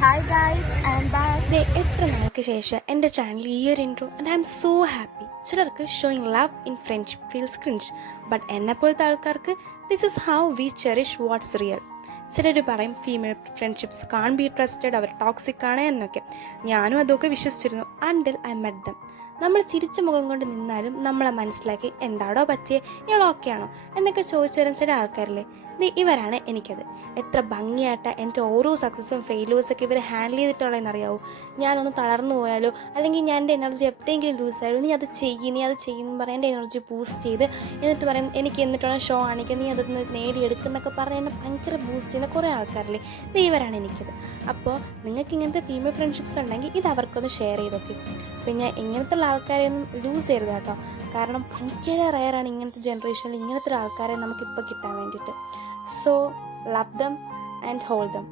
Hi guys, I'm back. എത്ര നാൾക്ക് ശേഷം എൻ്റെ ചാനൽ ഈ ഒരു intro and I'm so happy. ചിലർക്ക് showing love in friendship feels cringe, but എന്നെപ്പോലത്തെ ആൾക്കാർക്ക് this is how we cherish what's real. ചിലർ പറയും female friendships can be trusted, അവർ ടോക്സിക് ആണ് എന്നൊക്കെ. ഞാനും അതൊക്കെ വിശ്വസിച്ചിരുന്നു അണ്ടിൽ ഐ മെറ്റ് ദം. നമ്മൾ ചിരിച്ച മുഖം കൊണ്ട് നിന്നാലും നമ്മളെ മനസ്സിലാക്കി എന്താടോ പറ്റിയേ, ഇവളൊക്കെയാണോ എന്നൊക്കെ ചോദിച്ചു വരുന്ന ചില ആൾക്കാരില്ലേ, ഇവരാണ് എനിക്കത്. എത്ര ഭംഗിയായിട്ടാണ് എൻ്റെ ഓരോ സക്സസ്സും ഫെയിലേഴ്സൊക്കെ ഇവർ ഹാൻഡിൽ ചെയ്തിട്ടുള്ളതെന്നറിയാവോ. ഞാനൊന്ന് തളർന്നു പോയാലോ അല്ലെങ്കിൽ ഞാൻ എൻ്റെ എനർജി എവിടെയെങ്കിലും ലൂസായാലോ, നീ അത് ചെയ്യുമെന്ന് പറയാൻ എൻ്റെ എനർജി ബൂസ്റ്റ് ചെയ്ത് എന്നിട്ട് പറയും എനിക്ക് എന്നിട്ടുള്ള ഷോ കാണിക്കുക, നീ അതൊന്ന് നേടിയെടുക്കുന്നൊക്കെ പറഞ്ഞ് എന്നെ ഭയങ്കര ബൂസ്റ്റ് ചെയ്യുന്ന കുറേ ആൾക്കാരില്ലേ, ഇവരാണ് എനിക്കത്. അപ്പോൾ നിങ്ങൾക്ക് ഇങ്ങനത്തെ ഫീമെയിൽ ഫ്രണ്ട്ഷിപ്സ് ഉണ്ടെങ്കിൽ ഇത് അവർക്കൊന്ന് ഷെയർ ചെയ്തൊക്കെ. പിന്നെ ഇങ്ങനത്തെ ആൾക്കാരെയൊന്നും ലൂസ് ചെയ്യരുത് കേട്ടോ. കാരണം ഭയങ്കര റയറാണ് ഇങ്ങനത്തെ ജനറേഷനിൽ ഇങ്ങനത്തെ ഒരു ആൾക്കാരെ നമുക്കിപ്പോൾ കിട്ടാൻ വേണ്ടിയിട്ട്. So love them and hold dum.